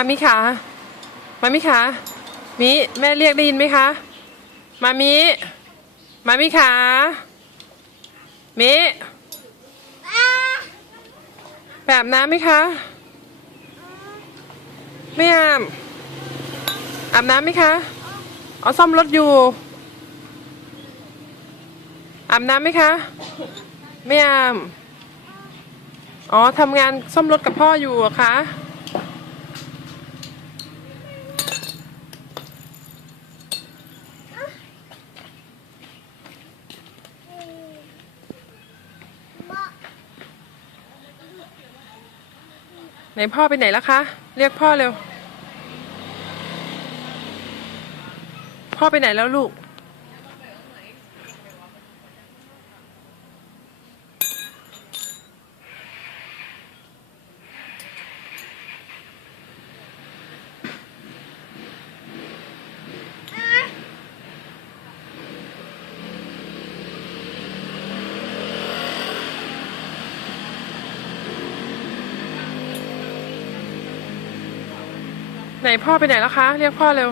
มามิขามามิขามิแม่เรียกได้ยินไหมคะ มามิ มามิขามิแบบน้ำไหมคะ ไม่อาบอาบน้ำไหมคะเอาซ่อมรถอยู่ อาบน้ำไหมคะ ไม่อาบอ๋อทำงานซ่อมรถกับพ่ออยู่อะคะ ไหนพ่อไปไหนแล้วคะ เรียกพ่อเร็ว พ่อไปไหนแล้วลูก ไหนพ่อไปไหนแล้วคะ เรียกพ่อเร็ว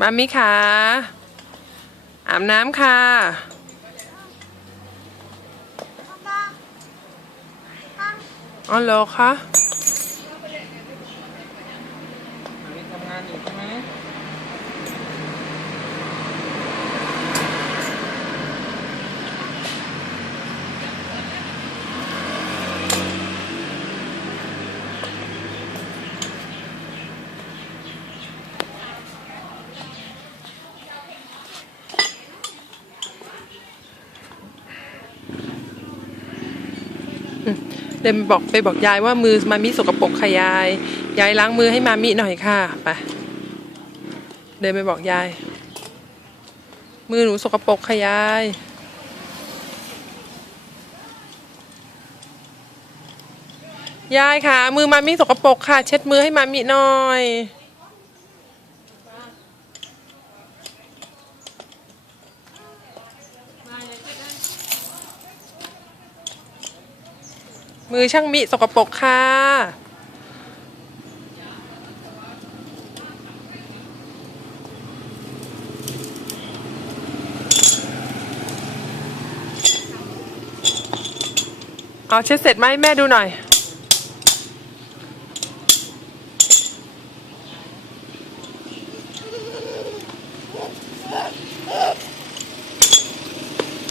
มามิค่ะอาบน้ำค่ะ อ๋อเหรอคะ อันนี้ทำงานอยู่ใช่ไหม เดินไปบอกไปบอกยายว่ามือมามิสกปรกค่ะยาย ยายล้างมือให้มามิหน่อยค่ะไปเดินไปบอกยาย มือหนูสกปรกค่ะยายยายค่ะ มือมามิสกปรกค่ะ เช็ดมือให้มามิหน่อย มือช่างมิสกปรกค่ะ เอาเช็ดเสร็จไหมแม่ดูหน่อย